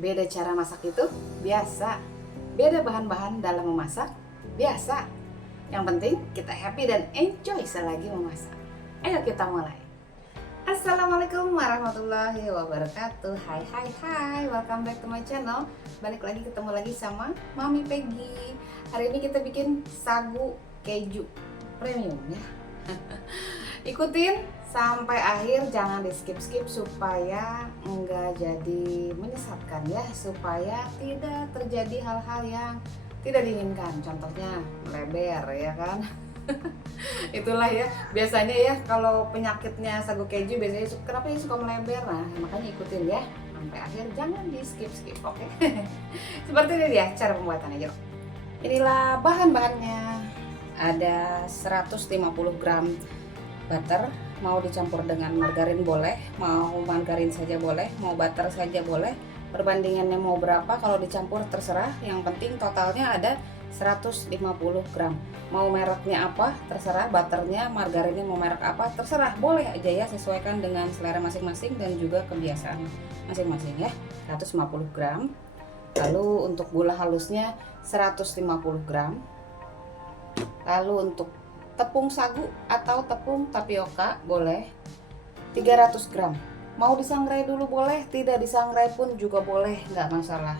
Beda cara masak itu biasa. Beda bahan-bahan dalam memasak biasa. Yang penting kita happy dan enjoy selagi memasak. Ayo kita mulai. Assalamualaikum warahmatullahi wabarakatuh. Hai hai hai, welcome back to my channel. Balik lagi, ketemu lagi sama Mami Peggy. Hari ini kita bikin sagu keju premium ya. Ikutin sampai akhir, jangan di skip supaya enggak jadi menyesatkan ya, supaya tidak terjadi hal-hal yang tidak diinginkan, contohnya meleber ya kan. Itulah ya biasanya ya, kalau penyakitnya sagu keju biasanya kenapa ya suka meleber. Nah makanya ikutin ya sampai akhir, jangan di skip oke. Seperti ini dia cara pembuatannya. Yuk, inilah bahan-bahannya. Ada 150 gram butter, mau dicampur dengan margarin boleh, mau margarin saja boleh, mau butter saja boleh, perbandingannya mau berapa kalau dicampur terserah, yang penting totalnya ada 150 gram. Mau mereknya apa terserah, butternya, margarinnya mau merek apa terserah, boleh aja ya, sesuaikan dengan selera masing-masing dan juga kebiasaan masing-masing ya. 150 gram. Lalu untuk gula halusnya 150 gram. Lalu untuk tepung sagu atau tepung tapioka boleh 300 gram. Mau disangrai dulu boleh, tidak disangrai pun juga boleh, nggak masalah.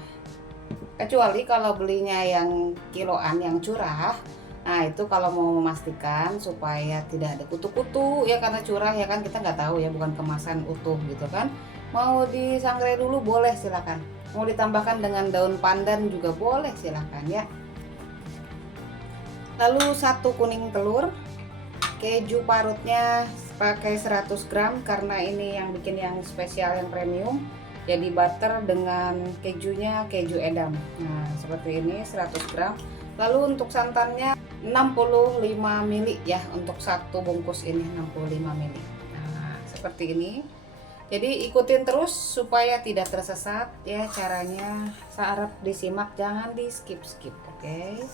Kecuali kalau belinya yang kiloan yang curah. Nah itu kalau mau memastikan supaya tidak ada kutu-kutu ya, karena curah ya kan, kita nggak tahu ya, bukan kemasan utuh gitu kan. Mau disangrai dulu boleh, silakan. Mau ditambahkan dengan daun pandan juga boleh, silakan ya. Lalu 1 kuning telur, keju parutnya pakai 100 gram karena ini yang bikin yang spesial, yang premium. Jadi butter dengan kejunya keju edam. Nah seperti ini 100 gram. Lalu untuk santannya 65 ml ya, untuk satu bungkus ini 65 ml. Nah seperti ini. Jadi ikutin terus supaya tidak tersesat ya caranya. Harap disimak, jangan di skip oke.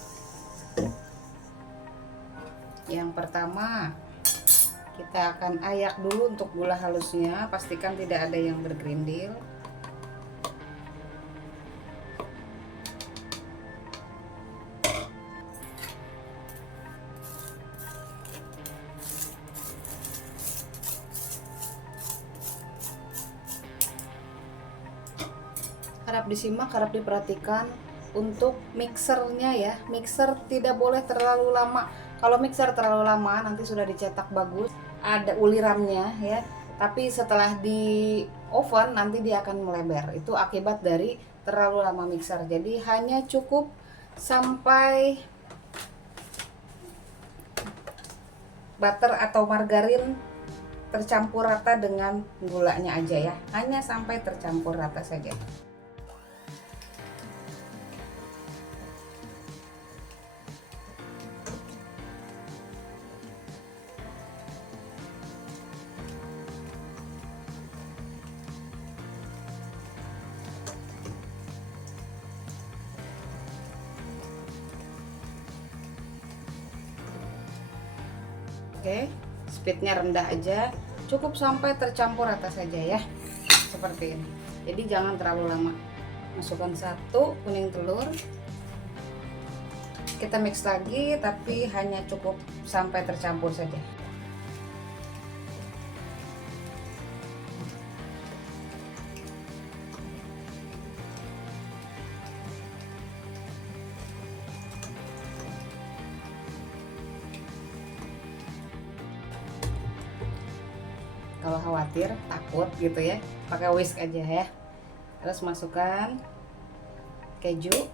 Yang pertama kita akan ayak dulu untuk gula halusnya, pastikan tidak ada yang bergerindil. Harap disimak, harap diperhatikan untuk mixernya ya. Mixer tidak boleh terlalu lama. Kalau mixer terlalu lama nanti sudah dicetak bagus, ada ulirannya ya, tapi setelah di oven nanti dia akan melebar. Itu akibat dari terlalu lama mixer. Jadi hanya cukup sampai butter atau margarin tercampur rata dengan gulanya aja ya, hanya sampai tercampur rata saja. Oke, speednya rendah aja, cukup sampai tercampur rata saja ya, seperti ini. Jadi jangan terlalu lama. Masukkan 1 kuning telur, kita mix lagi, tapi hanya cukup sampai tercampur saja. Kalau khawatir, takut gitu ya, pakai whisk aja ya. Terus masukkan keju,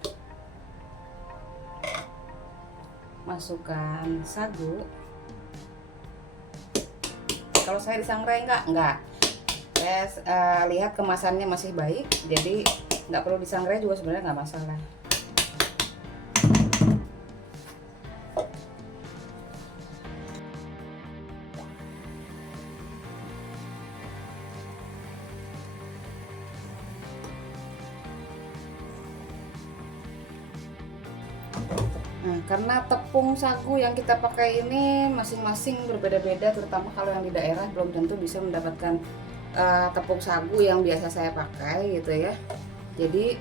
masukkan sagu. Kalau saya disangrai enggak. Saya lihat kemasannya masih baik, jadi nggak perlu disangrai juga sebenarnya, nggak masalah. Nah, karena tepung sagu yang kita pakai ini masing-masing berbeda-beda, terutama kalau yang di daerah belum tentu bisa mendapatkan tepung sagu yang biasa saya pakai gitu ya. Jadi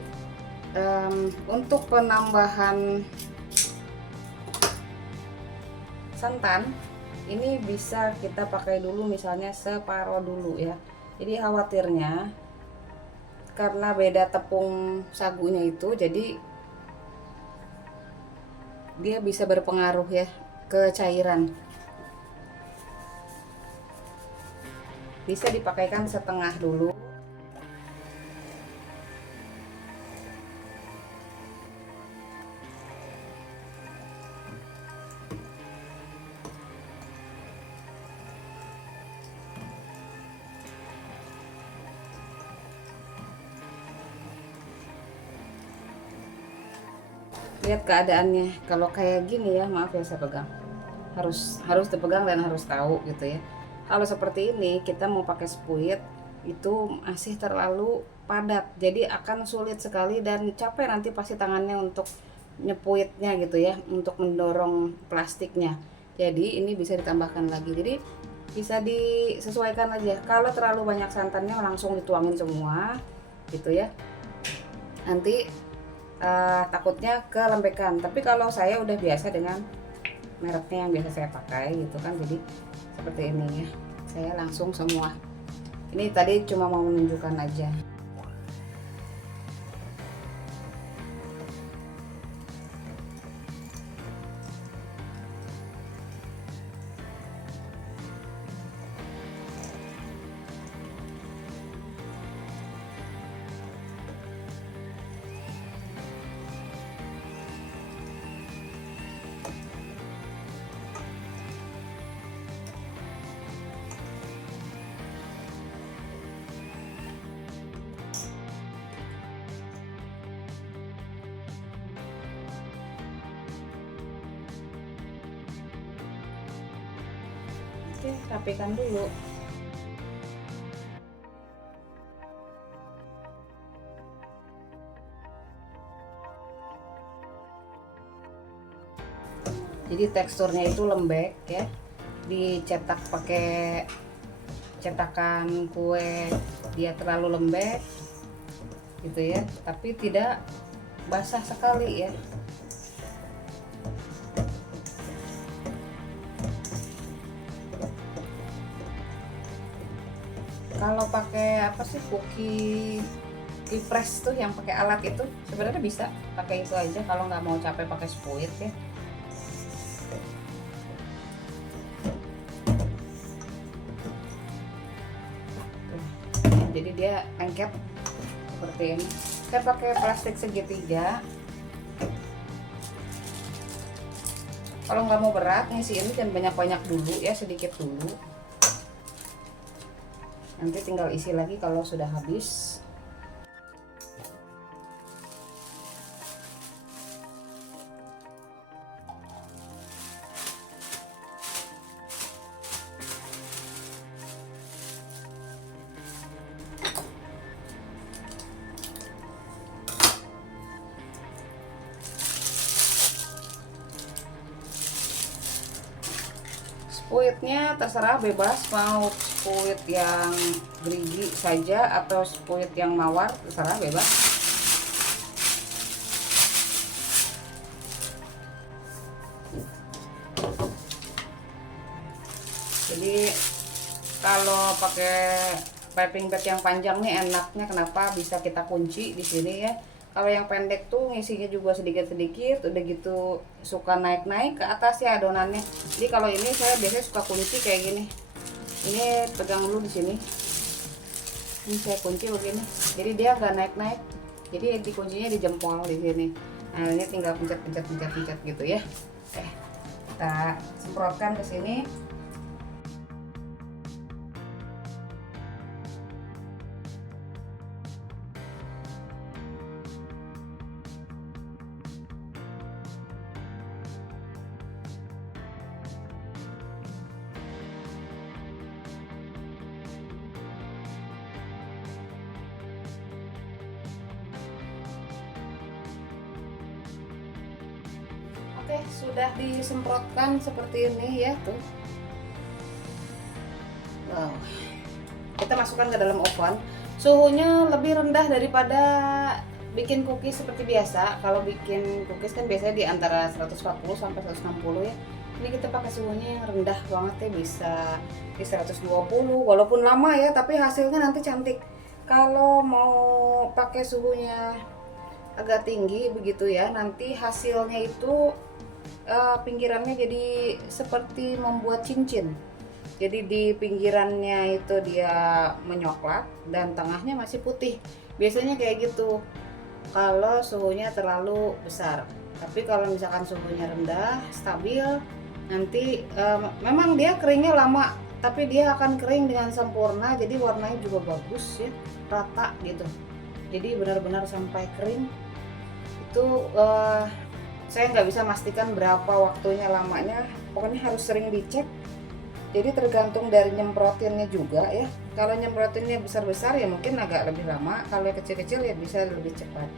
untuk penambahan santan ini bisa kita pakai dulu misalnya separuh dulu ya. Jadi khawatirnya karena beda tepung sagunya itu, jadi dia bisa berpengaruh ya ke cairan. Bisa dipakaikan setengah dulu. Lihat keadaannya. Kalau kayak gini ya, maaf ya saya pegang. Harus dipegang dan harus tahu gitu ya. Kalau seperti ini kita mau pakai spuit itu masih terlalu padat. Jadi akan sulit sekali dan capek nanti pasti tangannya untuk nyepuitnya gitu ya, untuk mendorong plastiknya. Jadi ini bisa ditambahkan lagi. Jadi bisa disesuaikan aja. Kalau terlalu banyak santannya langsung dituangin semua gitu ya. Nanti takutnya kelembekan. Tapi kalau saya udah biasa dengan mereknya yang biasa saya pakai gitu kan, jadi seperti ini ya, saya langsung semua. Ini tadi cuma mau menunjukkan aja. Oke, rapikan dulu. Jadi teksturnya itu lembek ya. Dicetak pakai cetakan kue, dia terlalu lembek gitu ya, tapi tidak basah sekali ya. Kalau pakai apa sih, cookie press tuh yang pakai alat itu, sebenarnya bisa pakai itu aja kalau nggak mau capek pakai spuit ya. Jadi dia lengket seperti ini. Saya pakai plastik segitiga. Kalau nggak mau berat ngisi ini dan banyak-banyak dulu ya, sedikit dulu. Nanti tinggal isi lagi kalau sudah habis. Spuitnya terserah, bebas mau spuit yang gerigi saja atau spuit yang mawar, terserah, bebas. Jadi kalau pakai piping bag yang panjang nih enaknya kenapa bisa kita kunci di sini ya. Kalau yang pendek tuh ngisinya juga sedikit-sedikit, udah gitu suka naik-naik ke atas ya adonannya. Jadi kalau ini saya biasanya suka kunci kayak gini. Ini pegang dulu di sini. Ini saya kunci begini. Jadi dia nggak naik-naik. Jadi dikuncinya di jempol di sini. Nah ini tinggal pencet gitu ya. Kita semprotkan ke sini. Oke, sudah disemprotkan seperti ini ya tuh. Wow. Kita masukkan ke dalam oven Suhunya lebih rendah daripada bikin cookies seperti biasa. Kalau bikin cookies kan biasanya di antara 140 sampai 160 ya. Ini kita pakai suhunya yang rendah banget ya, bisa di 120 walaupun lama ya, tapi hasilnya nanti cantik. Kalau mau pakai suhunya agak tinggi begitu ya, nanti hasilnya itu pinggirannya jadi seperti membuat cincin. Jadi di pinggirannya itu dia menyoklat dan tengahnya masih putih. Biasanya kayak gitu kalau suhunya terlalu besar. Tapi kalau misalkan suhunya rendah, stabil, nanti memang dia keringnya lama, tapi dia akan kering dengan sempurna. Jadi warnanya juga bagus ya, rata gitu. Jadi benar-benar sampai kering itu saya nggak bisa pastikan berapa waktunya lamanya. Pokoknya harus sering dicek. Jadi tergantung dari nyemprotinnya juga ya. Kalau nyemprotinnya besar-besar ya mungkin agak lebih lama. Kalau yang kecil-kecil ya bisa lebih cepat.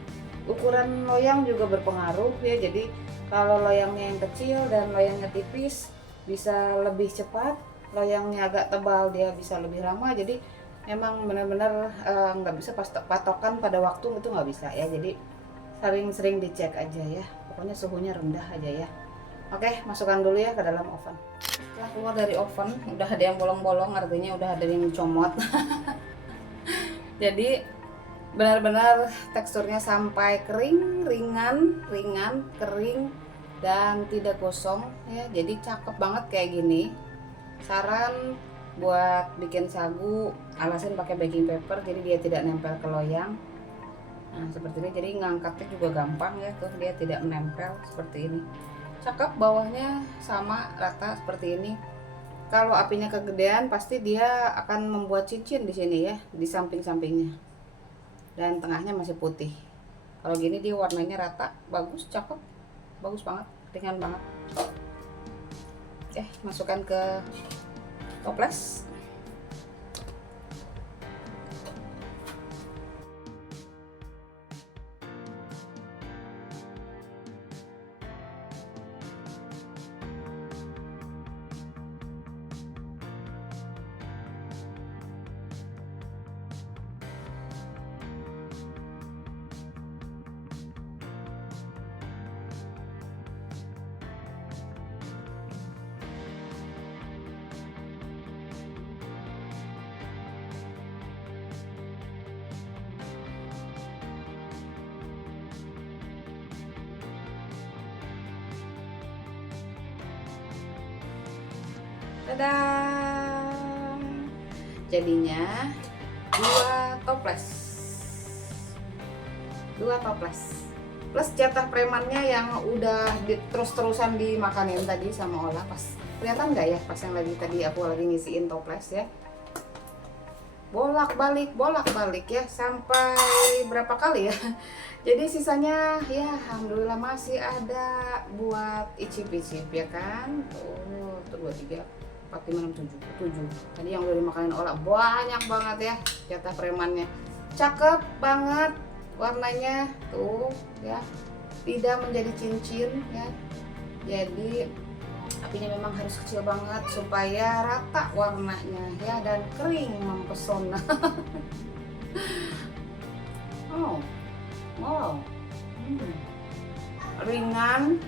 Ukuran loyang juga berpengaruh ya. Jadi kalau loyangnya yang kecil dan loyangnya tipis bisa lebih cepat. Loyangnya agak tebal dia bisa lebih lama. Jadi memang benar-benar nggak bisa patokan pada waktu, itu nggak bisa ya. Jadi sering-sering dicek aja ya. Pokoknya suhunya rendah aja ya. Oke, masukkan dulu ya ke dalam oven. Setelah keluar dari oven, udah ada yang bolong-bolong, artinya udah ada yang comot. Jadi benar-benar teksturnya sampai kering, ringan, kering dan tidak gosong ya. Jadi cakep banget kayak gini. Saran buat bikin sagu, alasin pakai baking paper jadi dia tidak nempel ke loyang. Nah, seperti ini, jadi ngangkatnya juga gampang ya, tuh dia tidak menempel seperti ini. Cakep, bawahnya sama rata seperti ini. Kalau apinya kegedean pasti dia akan membuat cincin di sini ya, di samping-sampingnya. Dan tengahnya masih putih. Kalau gini dia warnanya rata, bagus, cakep, bagus banget, ringan banget. Oke, masukkan ke toples. Dadah, jadinya dua toples plus jatah premannya yang udah terus-terusan dimakanin tadi sama Ola. Pas kelihatan nggak ya pas yang tadi aku lagi ngisiin toples ya, bolak-balik ya sampai berapa kali ya. Jadi sisanya ya alhamdulillah masih ada buat icip-icip ya kan. Tuh 2, 3, 4, 5, 6, 7 tadi yang udah dimakanin Ola, banyak banget ya jatah premannya. Cakep banget warnanya tuh ya, tidak menjadi cincin ya. Jadi apinya memang harus kecil banget supaya rata warnanya ya, dan kering mempesona. Oh wow, ringan,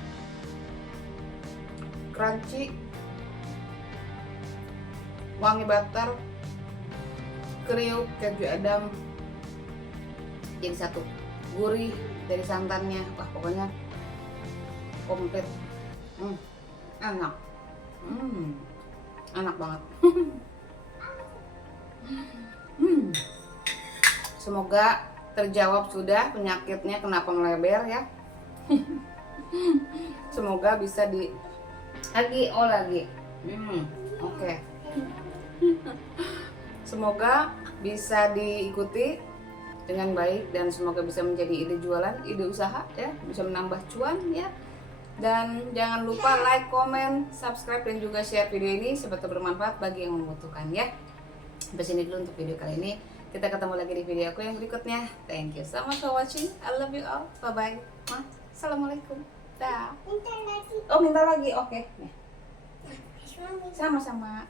crunchy, wangi butter, kriuk keju Edam jadi satu, gurih dari santannya, wah pokoknya komplit. Enak, enak banget. Semoga terjawab sudah penyakitnya kenapa ngeleber ya. Semoga bisa lagi. Oke. Semoga bisa diikuti dengan baik dan semoga bisa menjadi ide jualan, ide usaha ya, bisa menambah cuan ya. Dan jangan lupa like, comment, subscribe dan juga share video ini siapa tahu bermanfaat bagi yang membutuhkan ya. Sampai sini dulu untuk video kali ini. Kita ketemu lagi di video aku yang berikutnya. Thank you so much for watching. I love you all. Bye bye. Assalamualaikum. Dah. Minta lagi. Oh minta lagi. Oke. Nih. Nah, Sama-sama.